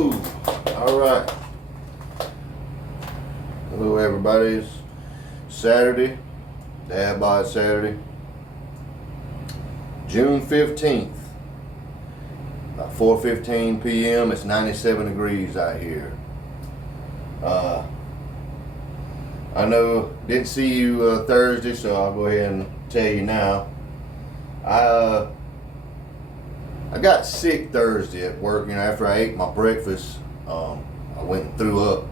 Hello. All right. Hello, everybody. It's Saturday, DadBod Saturday, June 15th, about 4:15 p.m. It's 97 degrees out here. I know didn't see you Thursday, so I'll go ahead and tell you now. I got sick Thursday at work. You know, after I ate my breakfast, I went and threw up.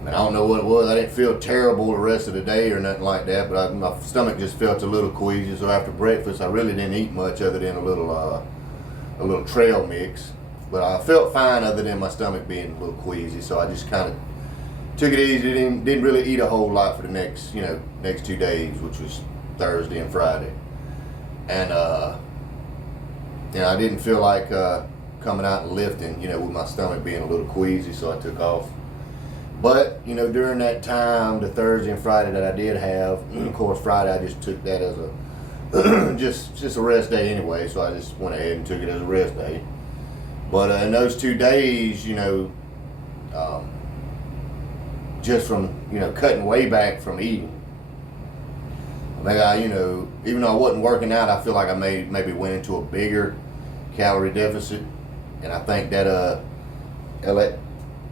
I mean, I don't know what it was. I didn't feel terrible the rest of the day or nothing like that, but my stomach just felt a little queasy. So after breakfast, I really didn't eat much other than a little trail mix. But I felt fine other than my stomach being a little queasy. So I just kind of took it easy. Didn't really eat a whole lot for the next 2 days, which was Thursday and Friday. And I didn't feel like coming out and lifting, with my stomach being a little queasy, so I took off. But, during that time, the Thursday and Friday that I did have, of course, Friday I just took that as a just a rest day anyway, so I just went ahead and took it as a rest day. But in those 2 days, just from, cutting way back from eating, maybe even though I wasn't working out, I feel like I maybe went into a bigger calorie deficit, and I think that I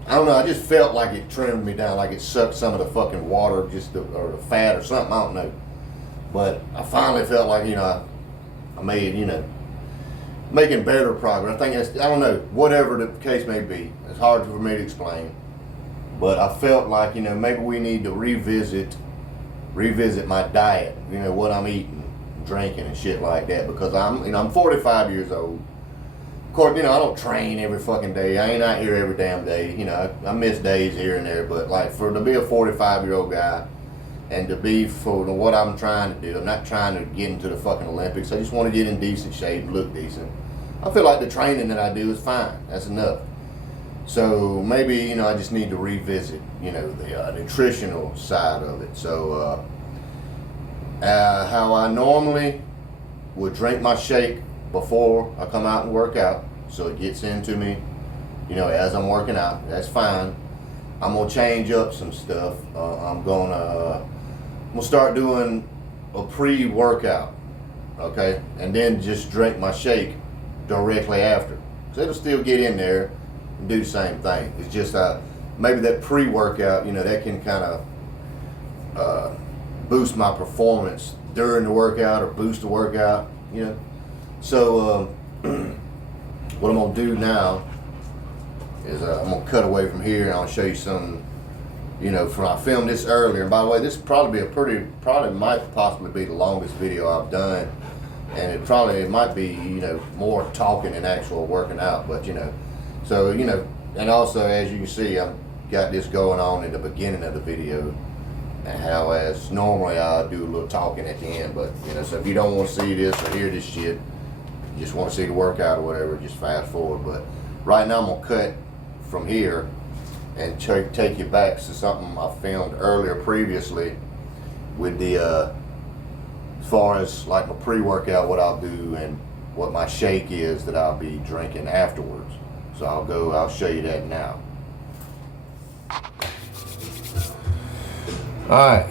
don't know, I just felt like it trimmed me down, like it sucked some of the fucking water, or the fat or something, I don't know. But I finally felt like, I made, making better progress. I think I don't know, whatever the case may be. It's hard for me to explain. But I felt like, maybe we need to revisit my diet, what I'm eating, drinking and shit like that, because I'm 45 years old. Of course, I don't train every fucking day. I ain't out here every damn day. I miss days here and there, but like to be a 45-year-old guy and to be for what I'm trying to do, I'm not trying to get into the fucking Olympics. I just want to get in decent shape and look decent. I feel like the training that I do is fine. That's enough. So maybe, I just need to revisit, the nutritional side of it. So, how I normally would drink my shake before I come out and work out, so it gets into me, as I'm working out. That's fine. I'm gonna change up some stuff. I'm gonna start doing a pre-workout, okay, and then just drink my shake directly after. So it'll still get in there and do the same thing. It's just maybe that pre-workout, that can kind of boost my performance during the workout or boost the workout, So what I'm gonna do now is I'm gonna cut away from here and I'll show you some, I filmed this earlier. And by the way, this probably might possibly be the longest video I've done, and it might be more talking than actual working out. But so and also, as you can see, I've got this going on in the beginning of the video, and how as normally I do a little talking at the end. But so if you don't want to see this or hear this shit, you just want to see the workout or whatever, just fast forward. But right now I'm gonna cut from here and take you back to something I filmed earlier previously with the as far as like my pre-workout, what I'll do and what my shake is that I'll be drinking afterwards. So I'll show you that now. Alright,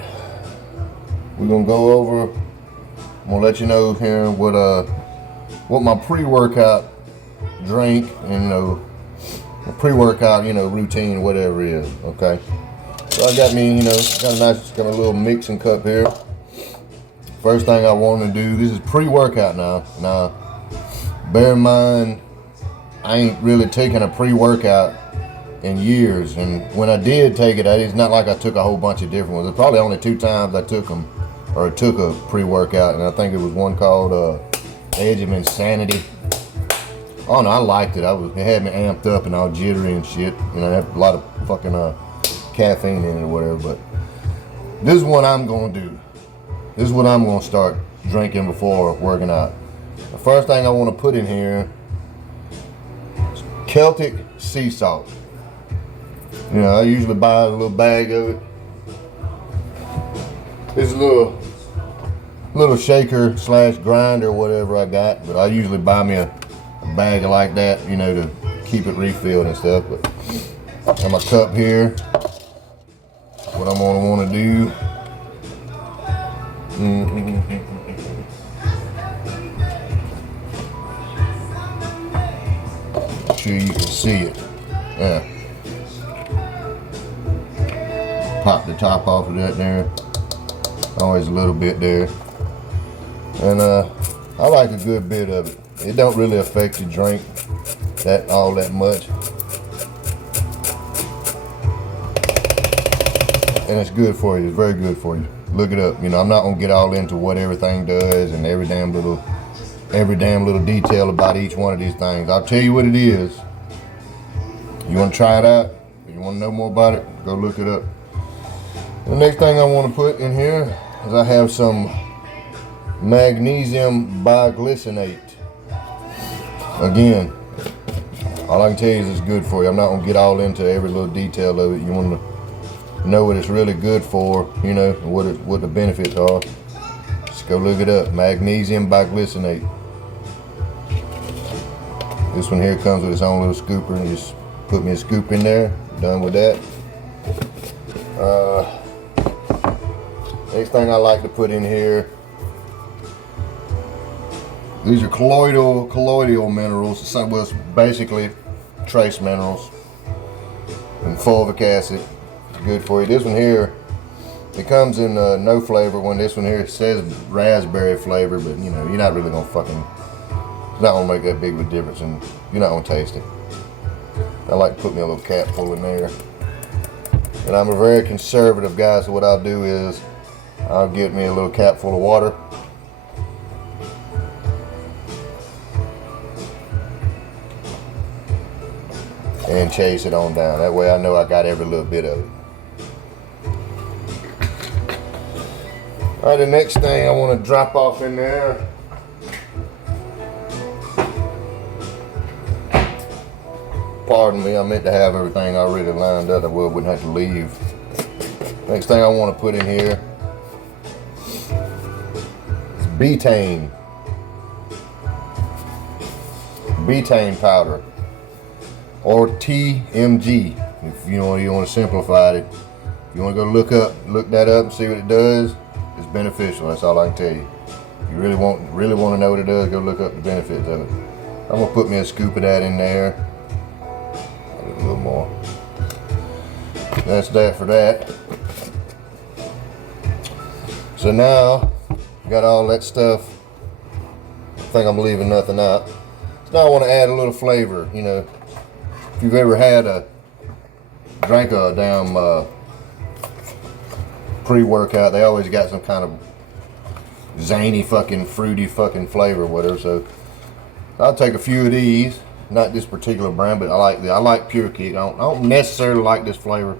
we're gonna go over, I'm gonna let you know here what my pre-workout drink and my pre-workout routine, whatever it is, okay? So I got me, got a little mixing cup here. First thing I want to do, this is pre-workout now. Now, bear in mind, I ain't really taken a pre-workout in years, and when I did take it, it's not like I took a whole bunch of different ones. There's probably only 2 times I took them, or took a pre-workout, and I think it was one called Edge of Insanity. Oh no, I liked it. It had me amped up and all jittery and shit. It had a lot of fucking caffeine in it or whatever. But this is what I'm gonna do. This is what I'm gonna start drinking before working out. The first thing I want to put in here is Celtic sea salt. I usually buy a little bag of it. It's a little shaker / grinder, whatever I got, but I usually buy me a bag like that, to keep it refilled and stuff. But I have my cup here. What I'm gonna want to do. Make sure you can see it. Yeah. Pop the top off of that there. Always a little bit there. And I like a good bit of it. It don't really affect your drink all that much. And it's good for you. It's very good for you. Look it up. You know, I'm not gonna get all into what everything does and every damn little detail about each one of these things. I'll tell you what it is. You want to try it out? If you want to know more about it, go look it up. The next thing I want to put in here is I have some magnesium biglycinate. Again, all I can tell you is it's good for you. I'm not gonna get all into every little detail of it. You want to know what it's really good for, you know, what the benefits are. Just go look it up. Magnesium biglycinate. This one here comes with its own little scooper, and just put me a scoop in there. Done with that. Next thing I like to put in here, these are colloidal minerals. Well, it's basically trace minerals and fulvic acid. It's good for you. This one here, it comes in no flavor one. This one here says raspberry flavor, but you know, you're not really gonna it's not gonna make that big of a difference, and you're not gonna taste it. I like to put me a little cap full in there. And I'm a very conservative guy, so what I'll do is I'll get me a little cap full of water. And chase it on down. That way I know I got every little bit of it. Alright, the next thing I want to drop off in there. Pardon me, I meant to have everything already lined up. I wouldn't have to leave. Next thing I want to put in here is betaine. Betaine powder. Or TMG, if you want to simplify it. If you want to go look that up and see what it does, it's beneficial. That's all I can tell you. If you really want to know what it does, go look up the benefits of it. I'm gonna put me a scoop of that in there. A little more. That's that for that. So now, got all that stuff. I think I'm leaving nothing out. So now I want to add a little flavor. You know, if you've ever drank a damn pre-workout, they always got some kind of zany fucking fruity fucking flavor or whatever. So I'll take a few of these. Not this particular brand, but I like Pure Kick. I don't necessarily like this flavor,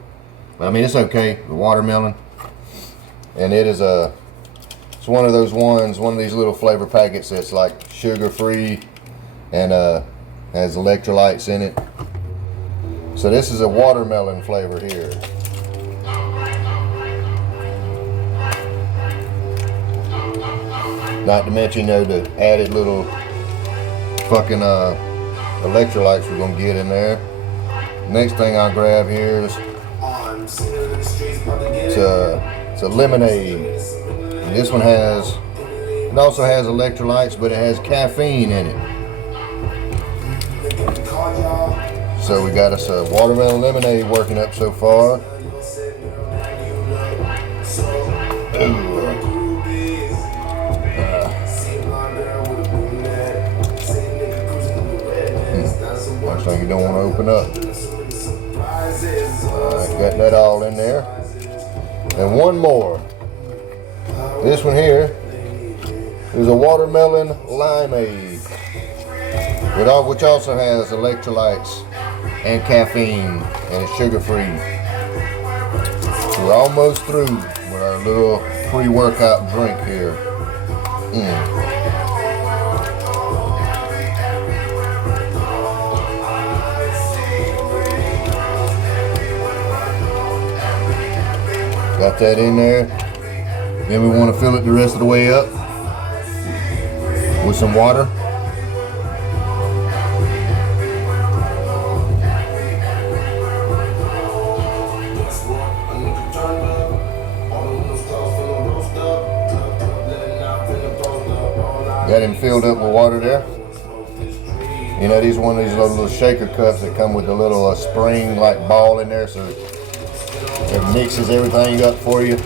but I mean it's okay. The watermelon, and it's one of those ones, one of these little flavor packets that's like sugar free and has electrolytes in it. So this is a watermelon flavor here. Not to mention, you know, the added little fucking electrolytes we're gonna get in there. Next thing I'll grab here is it's a lemonade. And this one it also has electrolytes, but it has caffeine in it. So we got us a watermelon lemonade working up so far. First thing you don't want to open up. Got that all in there. And one more. This one here is a watermelon limeade, which also has electrolytes and caffeine, and it's sugar free. So we're almost through with our little pre-workout drink here. Got that in there. Then we want to fill it the rest of the way up with some water. filled up with water there. You know, these one of these little shaker cups that come with a little spring like ball in there, so it mixes everything up for you.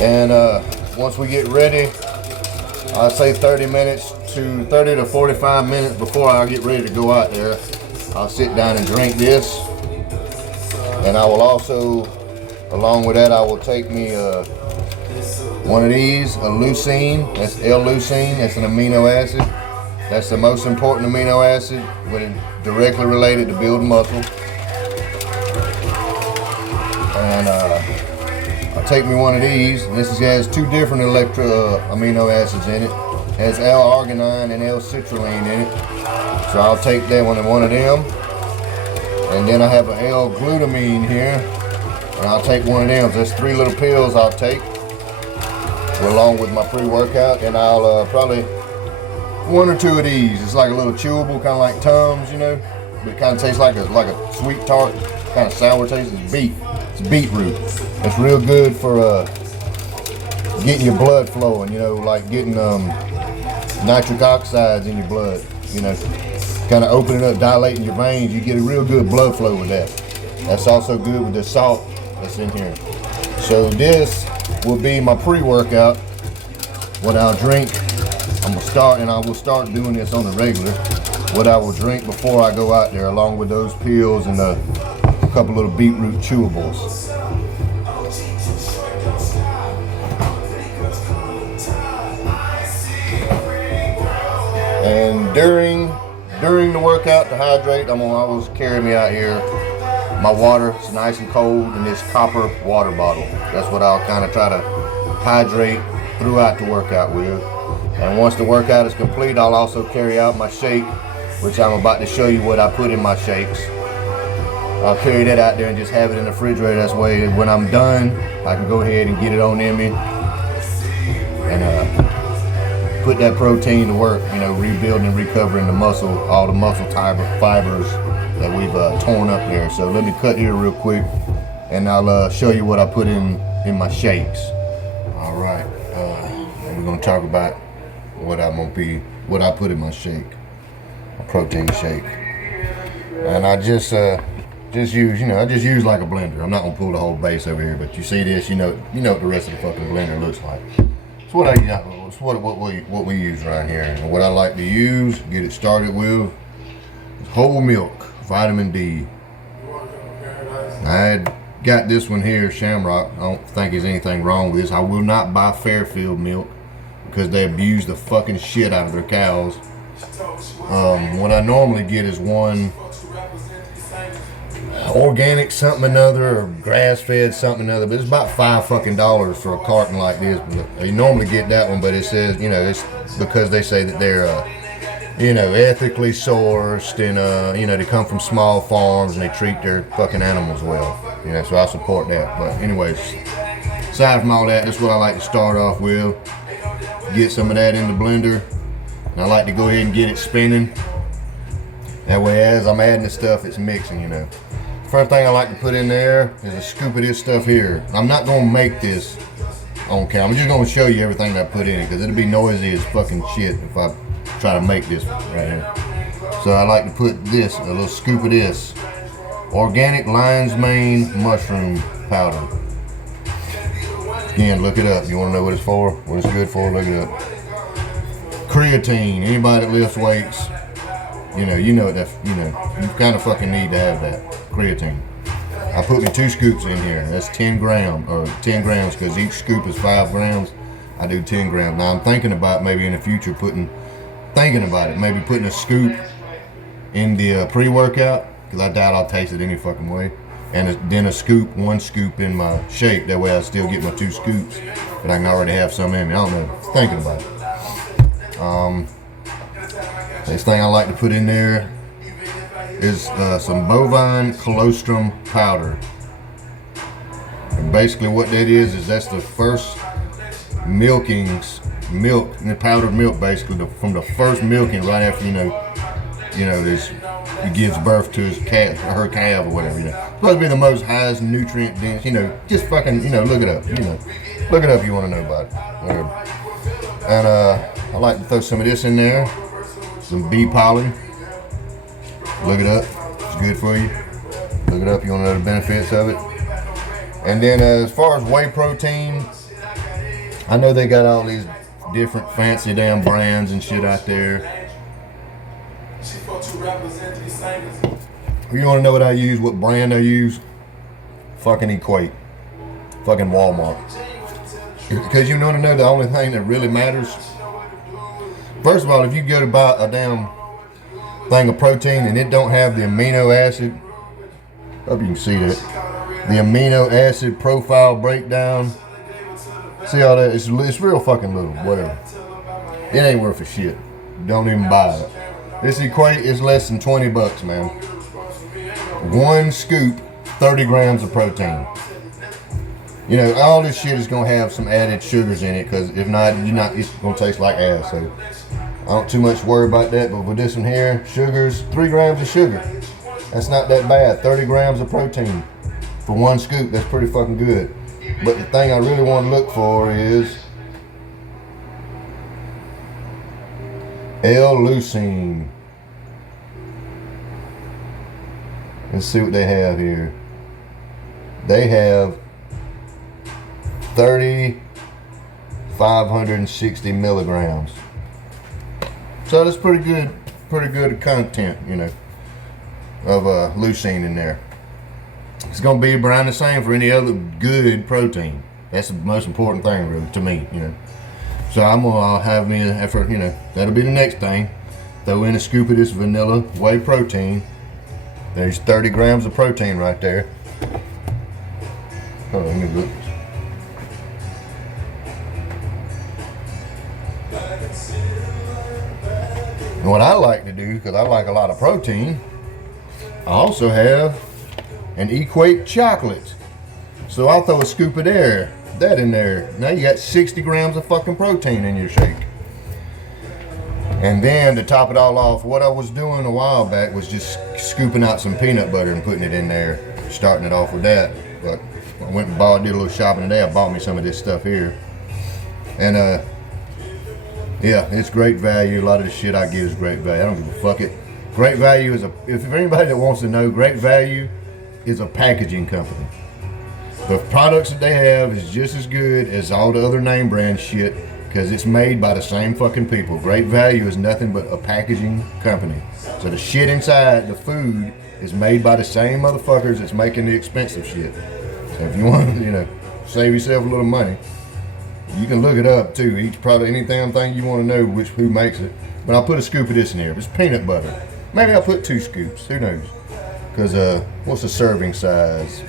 And once we get ready, I'd say 30 to 45 minutes before I get ready to go out there, I'll sit down and drink this. And I will also, along with that, I will take me one of these, a leucine. That's L-leucine. That's an amino acid. That's the most important amino acid, when it's directly related to building muscle. And I'll take me one of these. This has two different amino acids in it. It has L-arginine and L-citrulline in it. So I'll take that one and one of them. And then I have an L-glutamine here. And I'll take one of them. So that's 3 little pills I'll take along with my pre-workout. And I'll probably 1 or 2 of these. It's like a little chewable, kind of like Tums, you know. But it kind of tastes like a sweet tart, kind of sour taste. It's beetroot. It's real good for getting your blood flowing, you know, like getting nitric oxides in your blood, you know, kind of opening up, dilating your veins. You get a real good blood flow with that. That's also good with the salt that's in here. So this will be my pre-workout, what I'll drink. I will start doing this on the regular, what I will drink before I go out there, along with those pills and a couple little beetroot chewables. And during the workout to hydrate, I'm gonna always carry me out here my water. It's nice and cold in this copper water bottle. That's what I'll kind of try to hydrate throughout the workout with. And once the workout is complete, I'll also carry out my shake, which I'm about to show you what I put in my shakes. I'll carry that out there and just have it in the refrigerator. That's way when I'm done, I can go ahead and get it on in me and put that protein to work, you know, rebuilding and recovering the muscle, all the muscle fibers that we've torn up there. So let me cut here real quick and I'll show you what I put in my shakes. All right, and we're gonna talk about what I put in my shake, a protein shake. And I just use, you know, I just use like a blender. I'm not gonna pull the whole base over here, but you see this, you know what the rest of the fucking blender looks like. It's what we use right here. And what I like to use, get it started with, is whole milk, vitamin D. I got this one here, Shamrock. I don't think there's anything wrong with this. I will not buy Fairfield milk because they abuse the fucking shit out of their cows. What I normally get is one organic something another, or grass-fed something another, but it's about $5 fucking for a carton like this. You normally get that one, but it says, you know, it's because they say that they're you know, ethically sourced, and you know, they come from small farms and they treat their fucking animals well, you know, so I support that. But anyways, aside from all that, that's what I like to start off with. Get some of that in the blender, and I like to go ahead and get it spinning. That way, as I'm adding the stuff, it's mixing, you know. First thing I like to put in there is a scoop of this stuff here. I'm not gonna make this on camera. I'm just gonna show you everything that I put in it, because it'll be noisy as fucking shit if I try to make this right here. So I like to put this, a little scoop of this, organic lion's mane mushroom powder. Again, look it up. You wanna know what it's for? What it's good for? Look it up. Creatine. Anybody that lifts weights, you know that, you kind of fucking need to have that creatine. I put me 2 scoops in here. That's 10 grams, because each scoop is 5 grams. I do 10 grams. Now I'm thinking about maybe in the future maybe putting a scoop in the pre-workout, because I doubt I'll taste it any fucking way. And then one scoop in my shake. That way I still get my 2 scoops, but I can already have some in me. I don't know. Thinking about it. Next thing I like to put in there is some bovine colostrum powder. And basically what that is that's the first milk, the powdered milk, basically from the first milking right after this, he gives birth to his cat, or her calf, or whatever. Supposed to be the most highest nutrient dense. Just fucking, look it up. Look it up if you want to know about it. Whatever. And I like to throw some of this in there. Some bee pollen. Look it up. It's good for you. Look it up. You want to know the benefits of it. And then as far as whey protein, I know they got all these different fancy damn brands and shit out there. You want to know what I use, what brand I use? Fucking Equate. Fucking Walmart. Because you want to know the only thing that really matters. First of all, if you go to buy a damn thing of protein and it don't have the amino acid, hope you can see that, the amino acid profile breakdown, see all that, it's real fucking little, whatever. It ain't worth a shit. Don't even buy it. This Equate is less than 20 bucks, man. One scoop, 30 grams of protein. You know, all this shit is gonna have some added sugars in it, because if not, it's gonna taste like ass. So I don't too much worry about that. But with this one here, sugars, 3 grams of sugar. That's not that bad. 30 grams of protein for one scoop. That's pretty fucking good. But the thing I really want to look for is L-leucine. Let's see what they have here. They have 3,560 milligrams. So that's pretty good content, you know, of leucine in there. It's gonna be around the same for any other good protein. That's the most important thing, really, to me, you know. So I'll have me an effort, you know, that'll be the next thing. Throw in a scoop of this vanilla whey protein. There's 30 grams of protein right there. Hold on, let me look. And what I like to do, because I like a lot of protein, I also have an Equate chocolate. So I'll throw a scoop of that in there. Now you got 60 grams of fucking protein in your shake. And then to top it all off, what I was doing a while back was just scooping out some peanut butter and putting it in there, starting it off with that. But I went and did a little shopping today. I bought me some of this stuff here. And yeah, it's great value. A lot of the shit I get is great value. I don't give a fuck it. Great Value is if anybody that wants to know, Great Value is a packaging company. The products that they have is just as good as all the other name brand shit, because it's made by the same fucking people. Great Value is nothing but a packaging company. So the shit inside, the food, is made by the same motherfuckers that's making the expensive shit. So if you want to, you know, save yourself a little money, you can look it up too. Each product, anything you want to know who makes it. But I'll put a scoop of this in here. It's peanut butter. Maybe I'll put 2 scoops. Who knows? Because what's the serving size?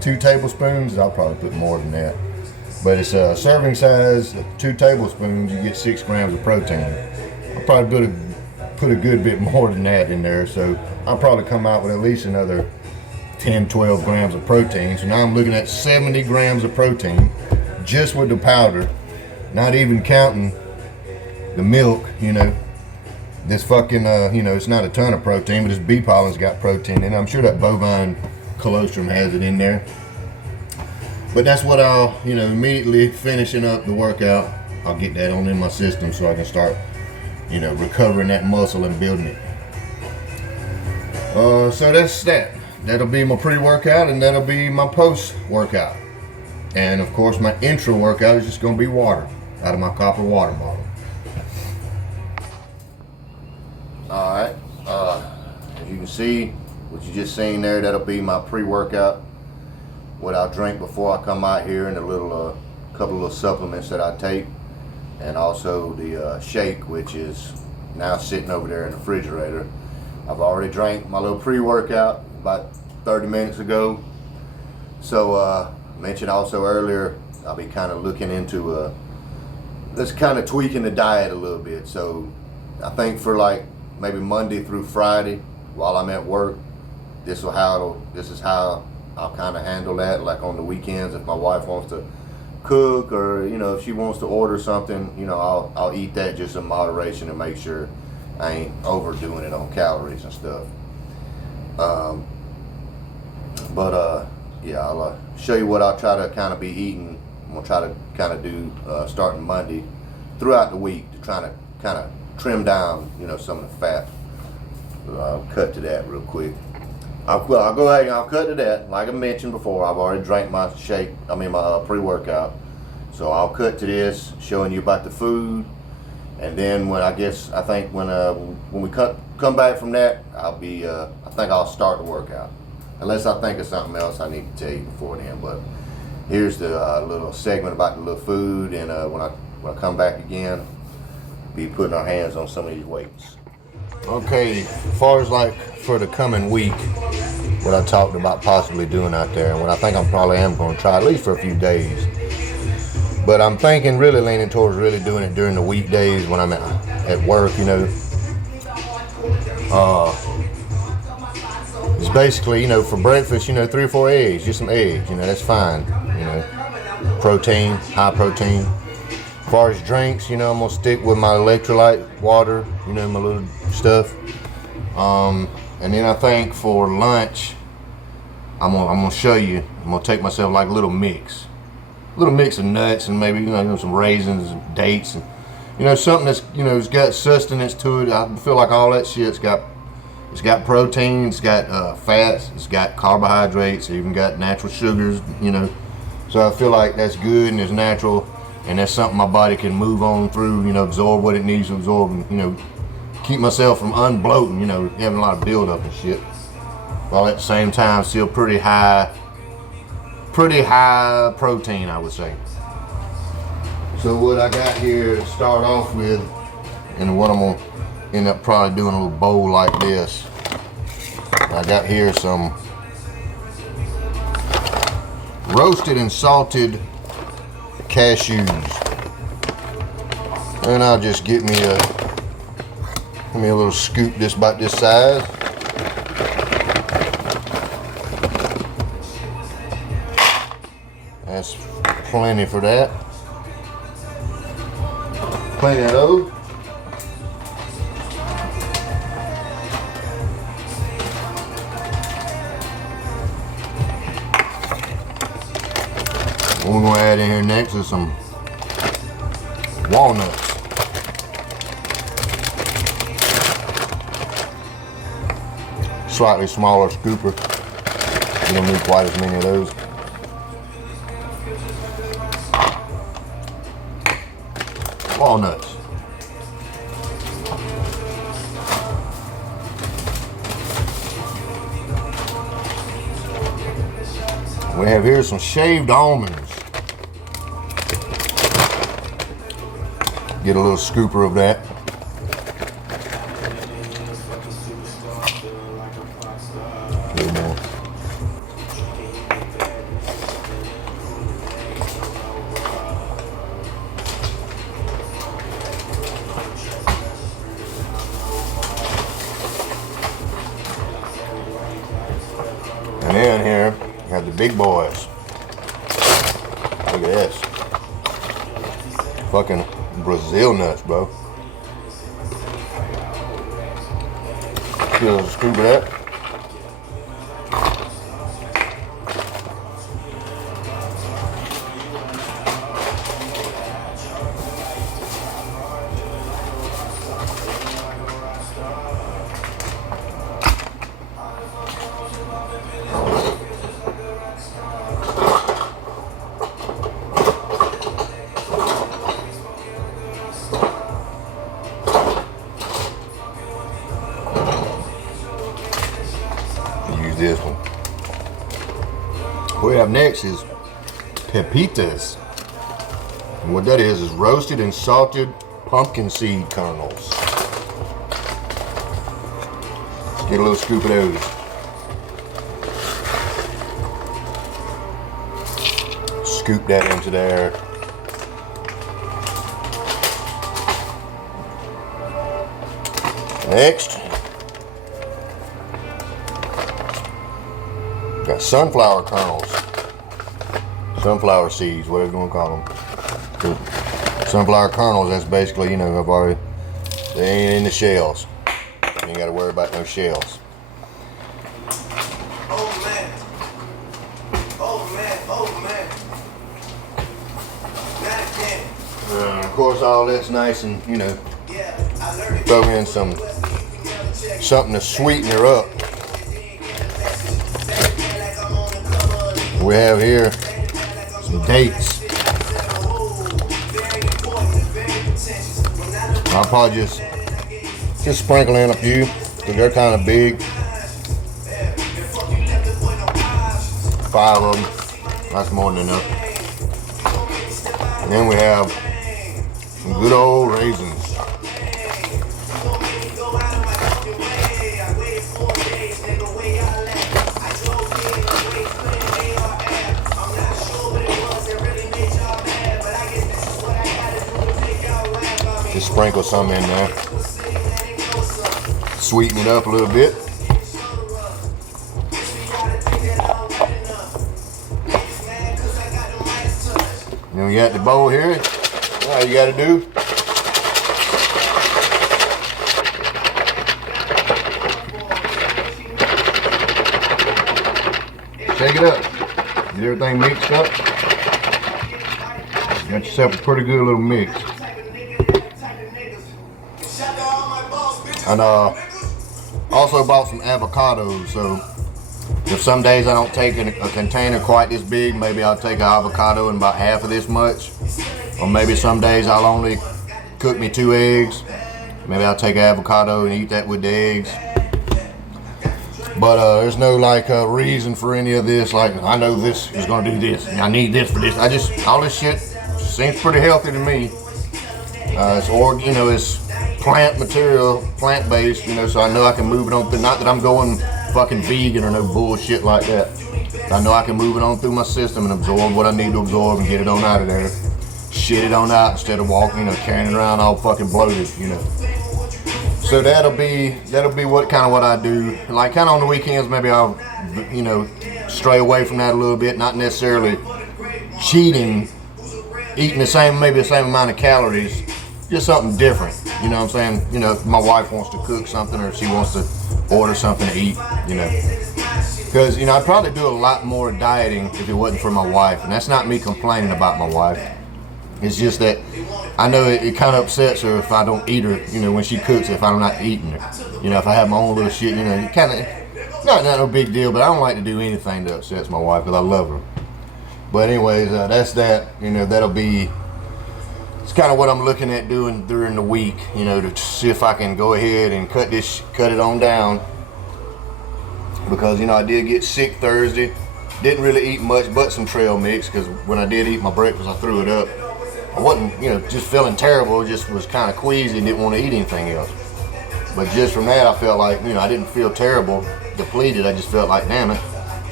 2 tablespoons. I'll probably put more than that. But it's a serving size. 2 tablespoons. You get 6 grams of protein. I'll probably put a good bit more than that in there. So I'll probably come out with at least another 10, 12 grams of protein. So now I'm looking at 70 grams of protein just with the powder, not even counting the milk, you know. This fucking, you know, it's not a ton of protein, but this bee pollen's got protein in it. I'm sure that bovine colostrum has it in there. But that's what I'll, you know, immediately finishing up the workout, I'll get that on in my system so I can start, you know, recovering that muscle and building it. So that's that. That'll be my pre-workout, and that'll be my post-workout. And of course my intra workout is just going to be water out of my copper water bottle. Alright, as you can see, what you just seen there, that'll be my pre-workout. What I'll drink before I come out here, and a little couple of supplements that I take. And also the shake, which is now sitting over there in the refrigerator. I've already drank my little pre-workout about 30 minutes ago. So mentioned also earlier, I'll be kind of looking into just kind of tweaking the diet a little bit. So I think for like maybe Monday through Friday while I'm at work, this is how I'll kind of handle that. Like on the weekends, if my wife wants to cook, or you know, if she wants to order something, you know, I'll eat that just in moderation and make sure I ain't overdoing it on calories and stuff. Yeah, I'll show you what I'll try to kind of be eating. I'm gonna try to kind of do starting Monday throughout the week to try to kind of trim down, you know, some of the fat. So I'll cut to that real quick. I'll go ahead and I'll cut to that. Like I mentioned before, I've already drank my shake, my pre-workout. So I'll cut to this, showing you about the food. And then when I think when we come back from that, I think I'll start the workout. Unless I think of something else I need to tell you before then. But here's the little segment about the little food, and when I come back again, be putting our hands on some of these weights. Okay, as far as like for the coming week, what I talked about possibly doing out there, and what I think I probably am going to try at least for a few days. But I'm thinking, really leaning towards really doing it during the weekdays when I'm at work, you know. It's basically, you know, for breakfast, you know, 3 or 4 eggs, just some eggs, you know, that's fine, you know. Protein, high protein. As far as drinks, you know, I'm gonna stick with my electrolyte water, you know, my little stuff. And then I think for lunch, I'm gonna show you, I'm gonna take myself like a little mix of nuts and maybe, you know, some raisins and dates, and, you know, something that's, you know, it's got sustenance to it. I feel like all that shit's got protein, it's got fats, it's got carbohydrates, it even got natural sugars, you know. So I feel like that's good and it's natural, and that's something my body can move on through, you know, absorb what it needs to absorb, and, you know, keep myself from unbloating, you know, having a lot of buildup and shit, while at the same time still pretty high protein, I would say. So what I got here to start off with, and what I'm gonna end up probably doing a little bowl like this. I got here some roasted and salted cashews, and I'll just give me a little scoop this about this size. That's plenty for that. Plenty of those. What we're going to add in here next is some walnuts. Slightly smaller scooper. You don't need quite as many of those. Walnuts. We have here some shaved almonds. Get a little scooper of that. A little more. And then here, you have the big boys. Look at this. Fucking Brazil nuts, bro. Get a little scoop of that. This one. What we have next is pepitas. And what that is roasted and salted pumpkin seed kernels. Get a little scoop of those. Scoop that into there. Next, got sunflower kernels, sunflower seeds, whatever you want to call them. Sunflower kernels, that's basically, you know, they ain't in the shells. You ain't got to worry about no shells. Oh man. Oh man. Oh man. Not again. Of course, all that's nice and, you know, throw in something to sweeten her up. We have here some dates. I'll probably just sprinkle in a few because they're kind of big. 5 of them. That's more than enough. And then we have some good old raisins. Just sprinkle some in there. Sweeten it up a little bit. Then we got the bowl here. All you gotta do, shake it up. Get everything mixed up. Got yourself a pretty good little mix. And also bought some avocados. So if some days I don't take a container quite this big, maybe I'll take an avocado in about half of this much. Or maybe some days I'll only cook me 2 eggs. Maybe I'll take an avocado and eat that with the eggs. But there's no like reason for any of this. Like, I know this is gonna do this, and I need this for this. All this shit seems pretty healthy to me. It's plant material, plant-based, you know, so I know I can move it on through. Not that I'm going fucking vegan or no bullshit like that. I know I can move it on through my system and absorb what I need to absorb and get it on out of there. Shit it on out instead of walking, you know, carrying it around all fucking bloated, you know. So that'll be what I do. Like kind of on the weekends, maybe I'll, you know, stray away from that a little bit. Not necessarily cheating, eating the same amount of calories, just something different. You know what I'm saying? You know, if my wife wants to cook something or if she wants to order something to eat, you know. Because, you know, I'd probably do a lot more dieting if it wasn't for my wife. And that's not me complaining about my wife. It's just that I know it kind of upsets her if I don't eat her, you know, when she cooks, if I'm not eating her. You know, if I have my own little shit, you know, it kind of, not no big deal, but I don't like to do anything that upsets my wife because I love her. But anyways, that's that, you know, it's kind of what I'm looking at doing during the week, you know, to see if I can go ahead and cut it on down. Because, you know, I did get sick Thursday. Didn't really eat much but some trail mix because when I did eat my breakfast, I threw it up. I wasn't, you know, just feeling terrible, just was kind of queasy and didn't want to eat anything else. But just from that, I felt like, you know, I didn't feel terrible, depleted. I just felt like, damn it,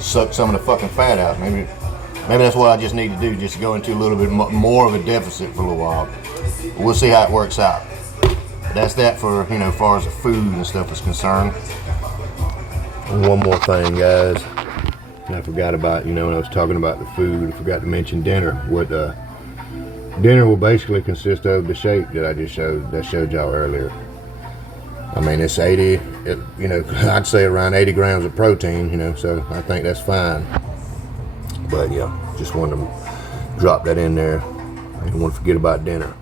sucked some of the fucking fat out. Maybe that's what I just need to do, just to go into a little bit more of a deficit for a little while. We'll see how it works out. But that's that for, you know, as far as the food and stuff is concerned. And one more thing, guys. I forgot about, you know, when I was talking about the food, I forgot to mention dinner. What dinner will basically consist of the shake that I just showed y'all earlier. I mean, it's 80, you know, I'd say around 80 grams of protein, you know, so I think that's fine. But yeah, just wanted to drop that in there. I didn't want to forget about dinner.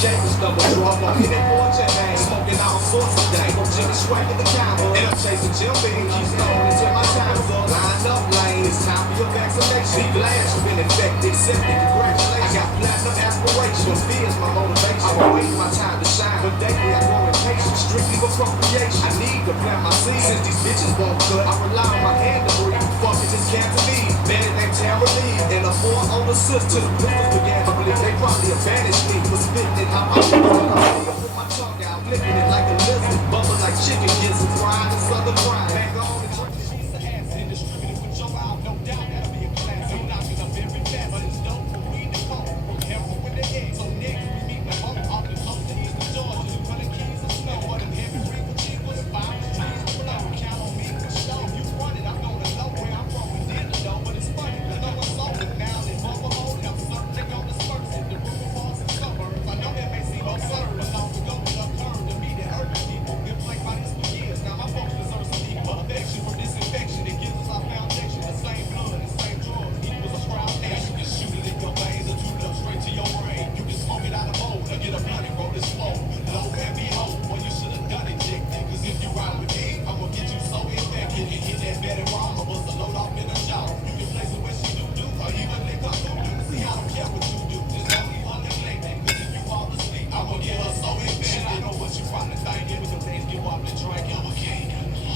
James double drunk on it, fortune man, smoking all sorts of things. I'm Jimmy swinging the combo, and I'm chasing Jim Beam, keep stoned until my time's up. Line up lane, it's time for your vaccination. Be glad you've been infected, septic, congratulations. I got platinum aspirations, fears my motivation. I'm waiting my time to shine, but daily I grow impatient, strictly for procreation. I need to plant my seeds, since these bitches won't cut. I rely on my hand to breathe, fucking this Cantonese. Better than Tara Lee, and a 4 older sister. Pistols began to believe they probably advantaged me. Was spitting out my put my tongue out, flicking it like a lizard, bubble like chicken gizzards, frying the southern frying. Hang on and drink the piece of ass and distribute it with your out. No doubt that'll be a class. I'm knocking up every fast, but it's dope for weed to come. Careful with the egg, so next we meet the home off the coast of East Georgia. For the keys of snow, but in heavy wrinkle cheek was 5 trees to blow. Count on me for sure. If you want it, I'm gonna know where I'm from. We didn't know, but it's funny. I know it's over now. They bubble hold up, certain they go disperse it. The rumor falls in suburbs. I know that may seem absurd, but long ago it occurred to me that urban people been playing by this for years. Now my folks deserve some deeper affection for this infection. It gives us our foundation, the same blood, the same drugs. Equals a proud nation. You can shoot it in your veins or tune it up straight to your brain. You can smoke it out of bowl or get a bloody roll this slow. Low heavy hope, well you should have done injected. Cause if you ride with me, I'm gonna get you so infected. And hit that bed and wrong, or bust a load off in a shot. You can place it where she do, or even lick up do. See, I don't care what you do, just don't leave her neglected. Cause if you fall asleep, I'm gonna get her so infected. I know what you probably thinking, but the days get up and drink, I'm a king.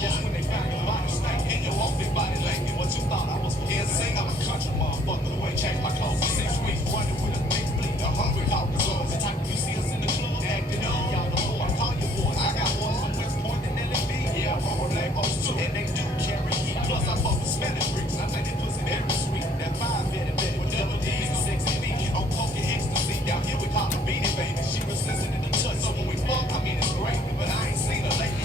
That's when they found your body stank, and your whole big body lanky. What you thought I was insane? I'm a country motherfucker, the way change my clothes in 6 weeks. Running with a big bleed, a hungry hawk. The type you see us in the club, acting on. Y'all know who I call you boy. I got boys from West Point and LFB. Yeah, I'm a black folks too, and they do carry heat. Plus I fuck with Spanish freaks, I think they pussy very sweet. That 5-headed bet with double D's and sexy feet. On coke and ecstasy, down here we call her Beanie Baby. She was sensitive to touch, so when we fuck, I mean it's great. But I ain't seen her lately.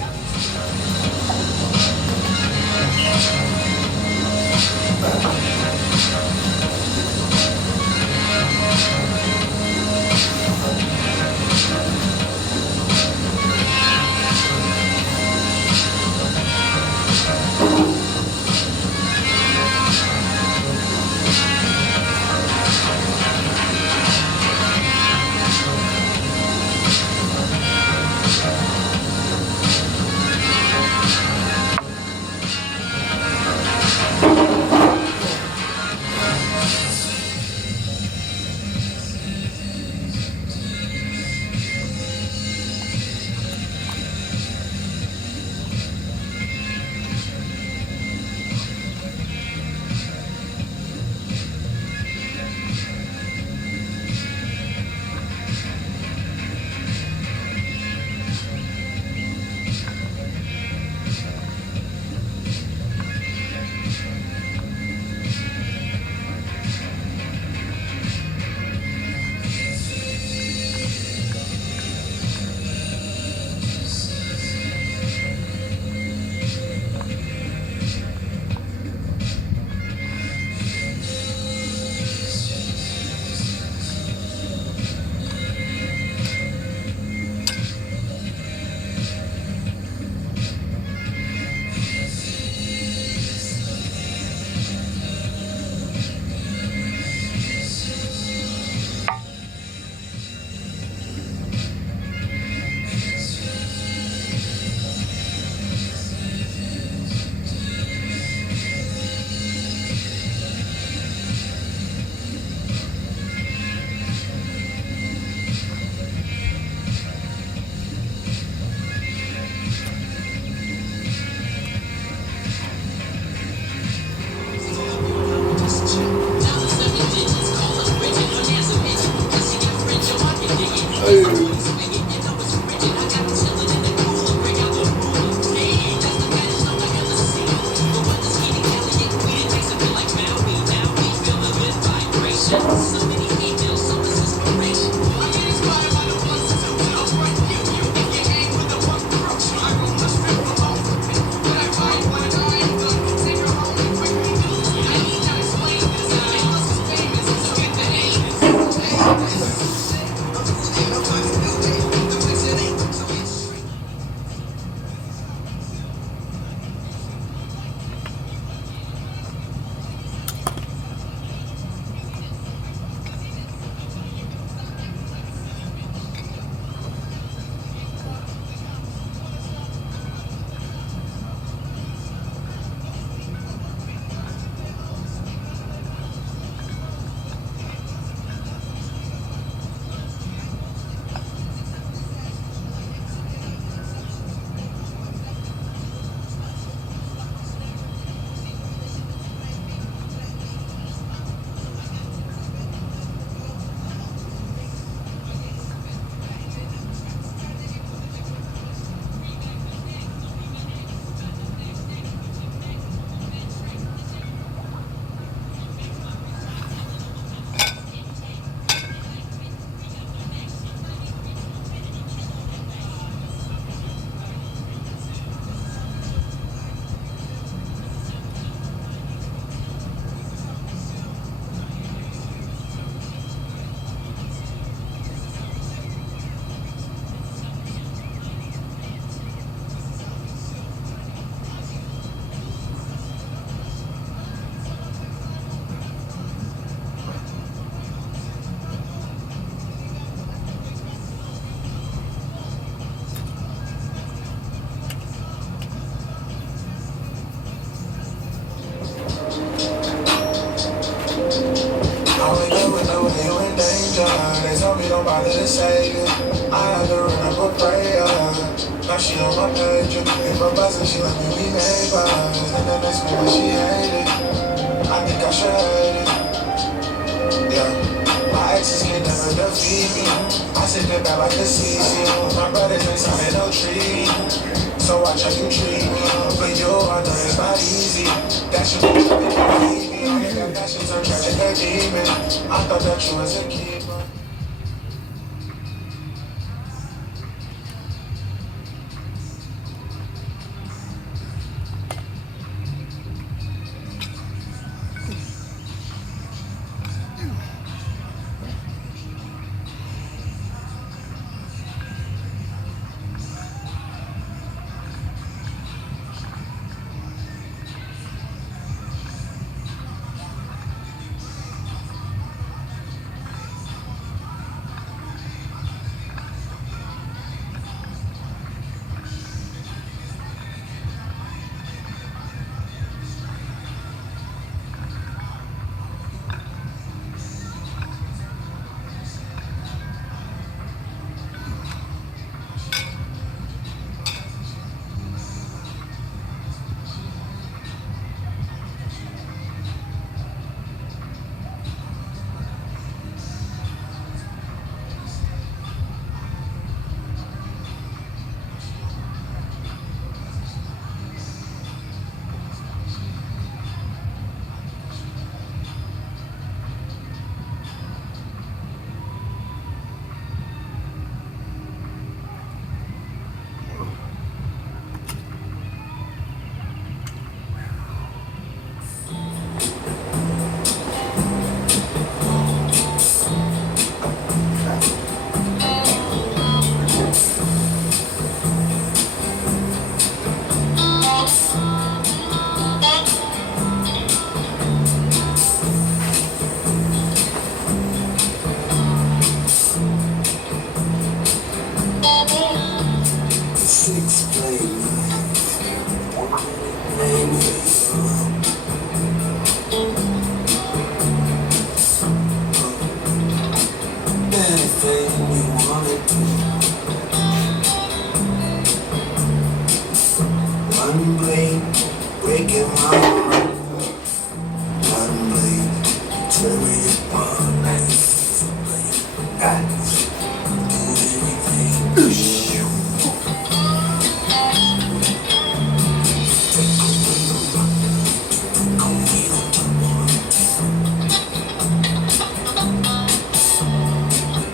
don't bother to save it. I had to run up a prayer. Now she on my page. If I'm buzzing, she let me be neighbors. And that makes me when she hate it. I think I should hate it. Yeah. My exes can never defeat me. I sit there back like a season. My brothers inside and no tree. So watch how you treat me. But you, I know it's not easy. That shit will never leave me. I got that shit turned tragic a demon. I thought that you was a keeper. One blade, breaking my heart. One blade, tear me apart. Do anything.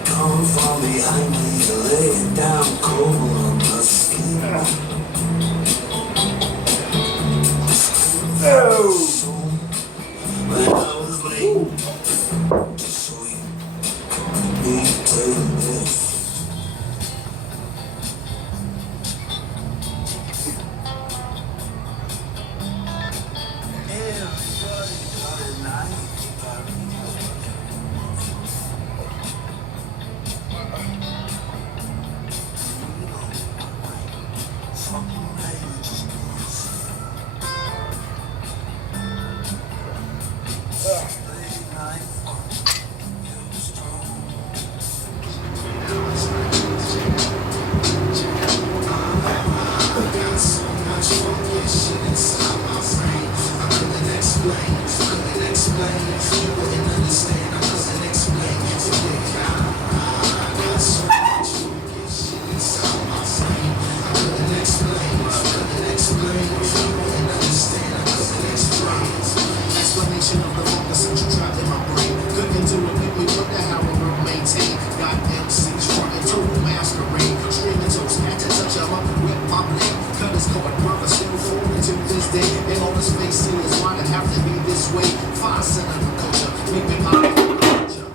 Come from behind me, lay it down cold on my skin. When I was late, just so you me tell you this. Everybody got a knife. Explanation of the long essential trapped in my brain. Couldn't do it, make me put the however maintain. Got MCs frontin' total masquerade. Streaming toast, had to touch him up with my blade. Cut his cord, brother, still falling to this day. And all his face see is why it have to be this way. 5 cent of the culture, make me my culture.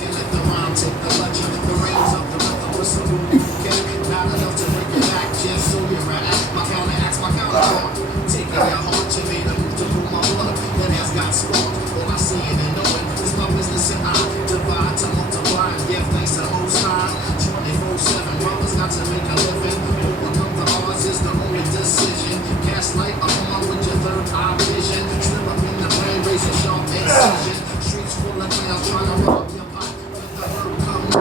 And let the rhyme take the lecture. The reins of the rhythm with some okay. Not enough to make it back, just so you're right. My counteracts, my counterpart. Taking your heart to me to move to cool my blood. That has got sparked. All I see it and know it is my business and I divide to multiply and give thanks to Most High. 24/7 brothers got to make a living. Overcome the odds is the only decision. Cast light on with your third eye vision. Slip up in the brain, razor sharp incision. Streets full of clowns trying to rob your pot. Let the herb come.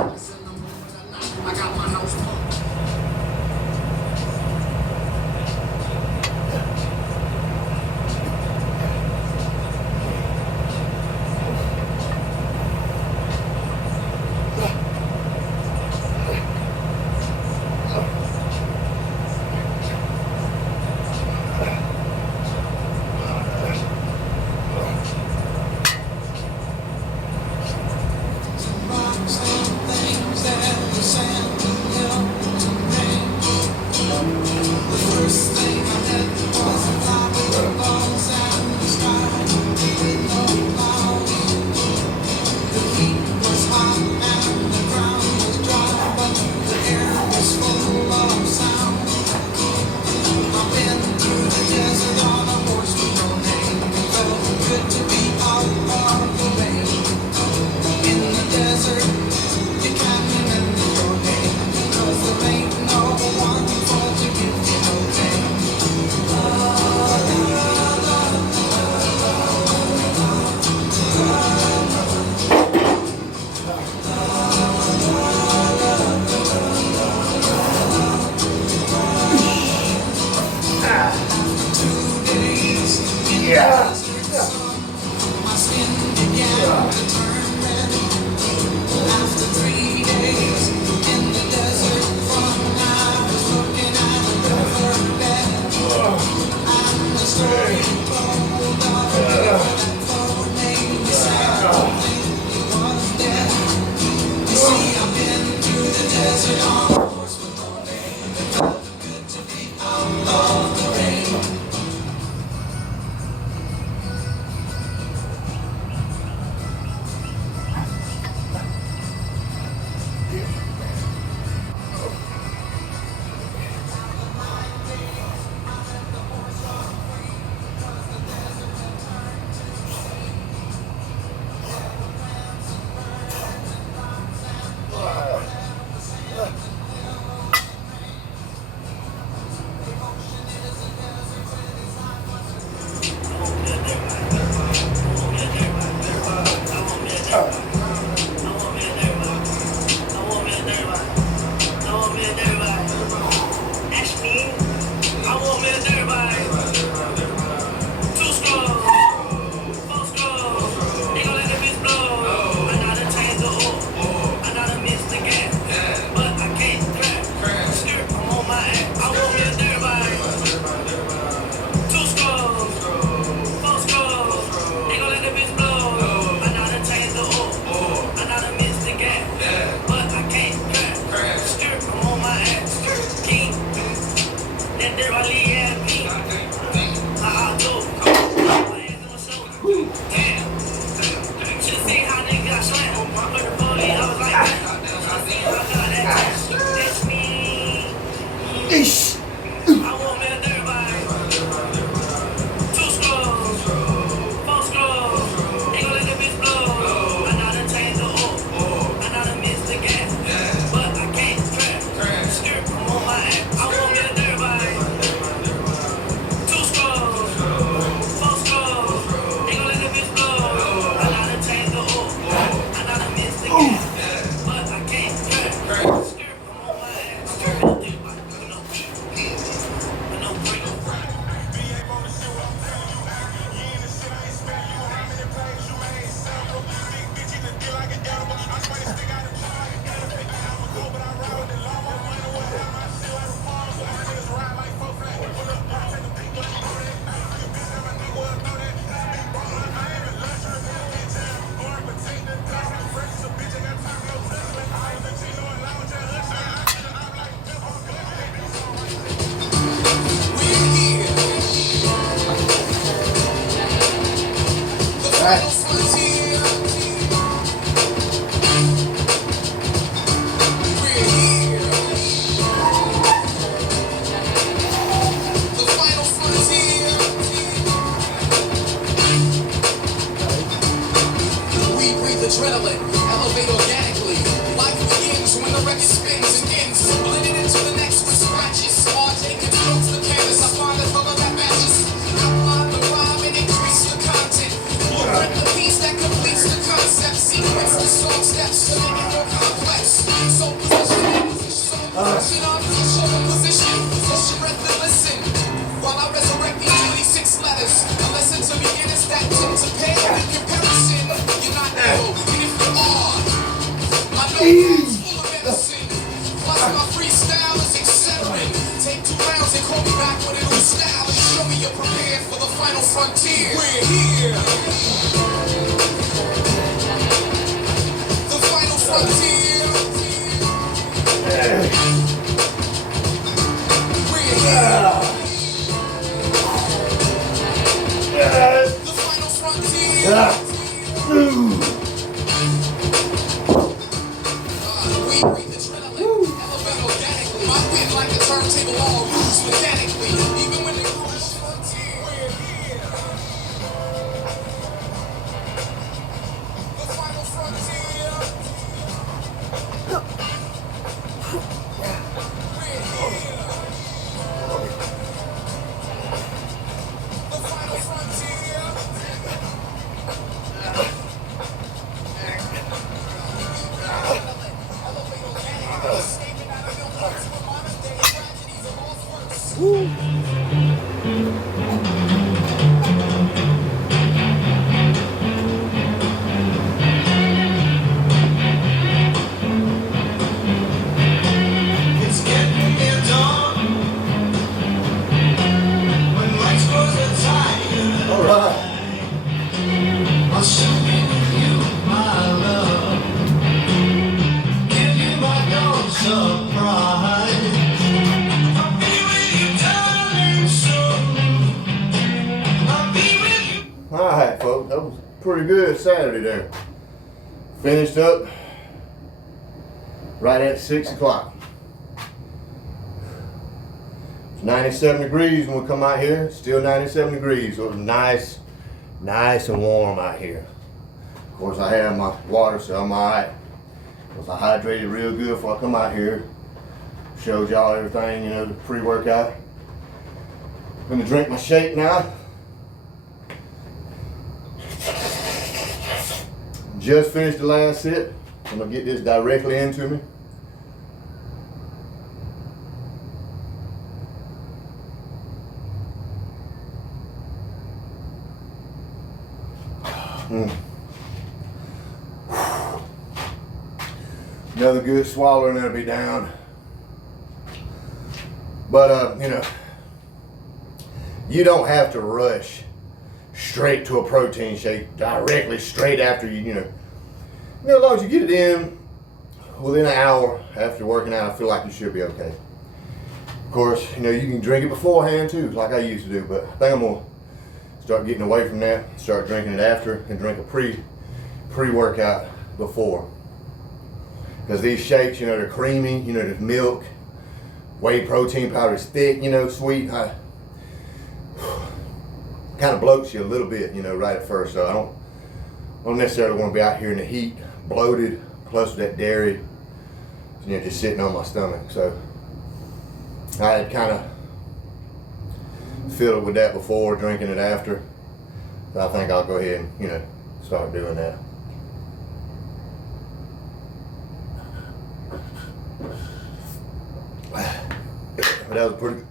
Adrenaline, elevate organically. Life begins when the record spins and ends. Blending into the next with scratches. RJ controls the canvas. I find the color that matches. Outline the rhyme and increase the content. Blueprint the piece that completes the concept. Sequence the song steps to make it more complex. So position on position. Position, breath and listen. While I resurrect these 26 letters. A lesson to beginners that tend to pale in comparison. You're not able. Plus my freestyle is excellent. Take 2 rounds and call me back with a new style and show me you're prepared for the final frontier. We're here. The final frontier. We're here. The final frontier. Like a turntable, all moves mechanically, even when they cruise frontier. We're here. The final frontier. We're here. The final frontier. Elevate organically, escaping out of your place with modern day tragedies of all sorts. It's getting near dawn when lights grows a tide. All right. I'll soon be with you, my love. Give you my dog surprise. I'll be with you, darling, soon. I'll be with you. All right, folks, that was pretty good Saturday there. Finished up right at 6 o'clock. It's 97 degrees when we come out here. Still 97 degrees, so it's nice and warm out here. Of course, I have my water, so I'm alright. Because I hydrated real good before I come out here. Showed y'all everything, you know, the pre-workout. I'm gonna drink my shake now. Just finished the last sip. I'm gonna get this directly into me. Another good swallow and it'll be down. But you know, you don't have to rush straight to a protein shake directly straight after you know, as long as you get it in within an hour after working out, I feel like you should be okay. Of course, you know, you can drink it beforehand too, like I used to do, but I think I'm gonna start getting away from that, start drinking it after, and drink a pre-workout before. Because these shakes, you know, they're creamy, you know, there's milk, whey protein powder is thick, you know, sweet. Kind of bloats you a little bit, you know, right at first. So I don't necessarily want to be out here in the heat, bloated, plus that dairy, you know, just sitting on my stomach. So I had kind of filled it with that before, drinking it after. So I think I'll go ahead and, you know, start doing that. But that was pretty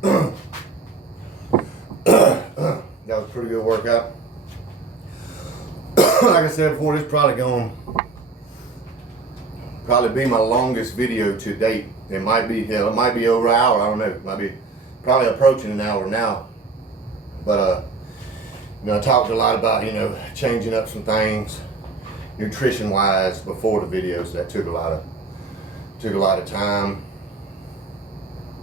that was a pretty good workout. Like I said before, this is probably be my longest video to date. It might be, it might be over an hour, I don't know. It might be probably approaching an hour now. But you know, I talked a lot about, you know, changing up some things nutrition wise before the video, so that took a lot of time.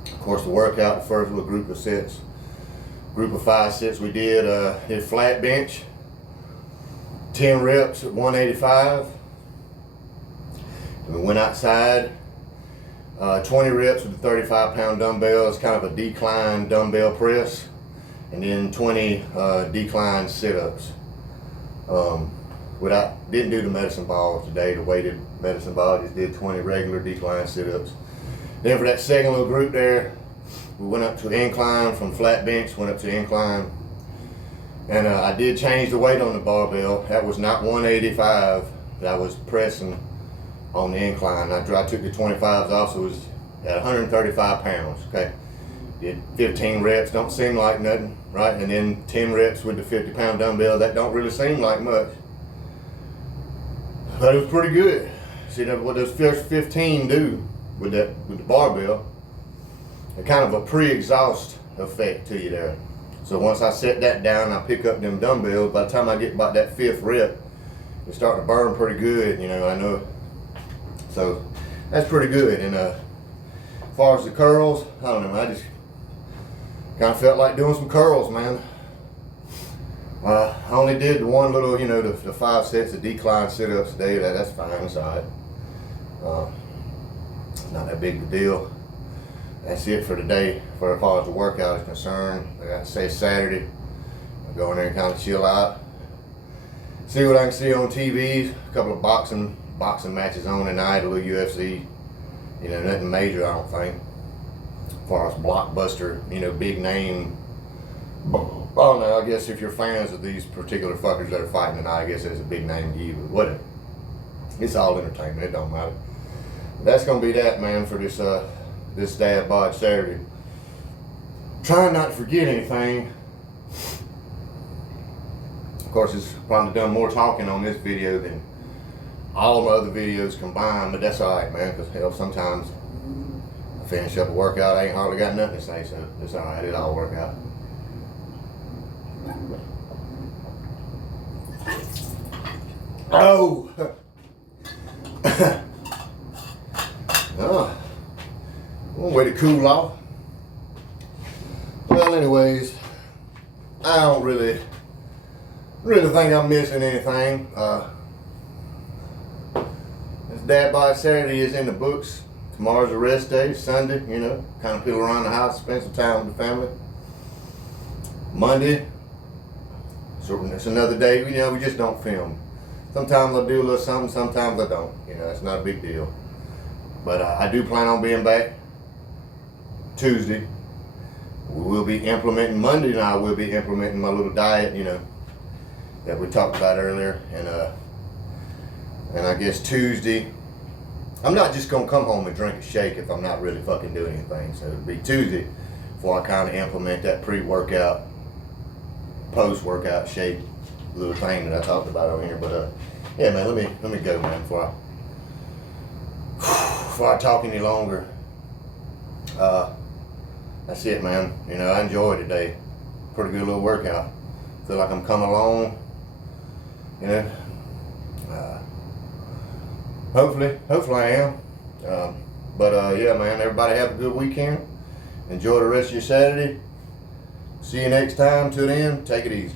Of course, the workout, the first little group of 5 sets we did flat bench, 10 reps at 185. And we went outside, 20 reps with the 35-pound dumbbells, kind of a decline dumbbell press, and then 20 decline sit-ups. Didn't do the medicine ball today, the weighted medicine ball, just did 20 regular decline sit-ups. Then for that second little group there, we went up to incline from flat bench, went up to incline. And I did change the weight on the barbell. That was not 185 that I was pressing on the incline. I took the 25s off, so it was at 135 pounds, okay? Did 15 reps, don't seem like nothing, right? And then 10 reps with the 50-pound dumbbell, that don't really seem like much. But it was pretty good. See what those first 15 do with the barbell, a kind of a pre-exhaust effect to you there. So once I set that down, I pick up them dumbbells. By the time I get about that 5th rep, it's starting to burn pretty good, you know, I know. So that's pretty good. And as far as the curls, I don't know, I just kind of felt like doing some curls, man. I only did the one little, you know, the 5 sets of decline sit-ups today. That's fine, it's all right. It's not that big a deal. That's it for today, for as far as the workout is concerned. Like I say, Saturday, I'll go in there and kind of chill out, see what I can see on TV. A couple of boxing matches on tonight, a little UFC. You know, nothing major, I don't think. As far as blockbuster, you know, big name. I don't know, I guess if you're fans of these particular fuckers that are fighting tonight, I guess it's a big name to you, but whatever. It's all entertainment, it don't matter. That's gonna be that, man, for this DadBod Saturday. Trying not to forget anything. Of course, it's probably done more talking on this video than all my other videos combined, but that's alright, man, because hell, sometimes I finish up a workout, I ain't hardly got nothing to say, so it's alright, it'll all work out. Oh! Oh, one way to cool off. Well, anyways, I don't really think I'm missing anything. This DadBod Saturday is in the books. tomorrow's a rest day, Sunday, you know, kind of peel around the house, spend some time with the family. Monday, so it's another day, you know, we just don't film. Sometimes I do a little something, sometimes I don't. You know, it's not a big deal. But I do plan on being back Tuesday. We will be implementing, Monday and I will be implementing my little diet, you know, that we talked about earlier. And I guess Tuesday, I'm not just gonna come home and drink a shake if I'm not really fucking doing anything. So it'll be Tuesday before I kind of implement that pre-workout, post-workout shake little thing that I talked about over here. But yeah, man, let me go, man, before I talk any longer. That's it, man. You know, I enjoyed today. Pretty good little workout. Feel like I'm coming along. You know. Hopefully I am. But yeah, man, everybody have a good weekend. Enjoy the rest of your Saturday. See you next time. Till then, take it easy.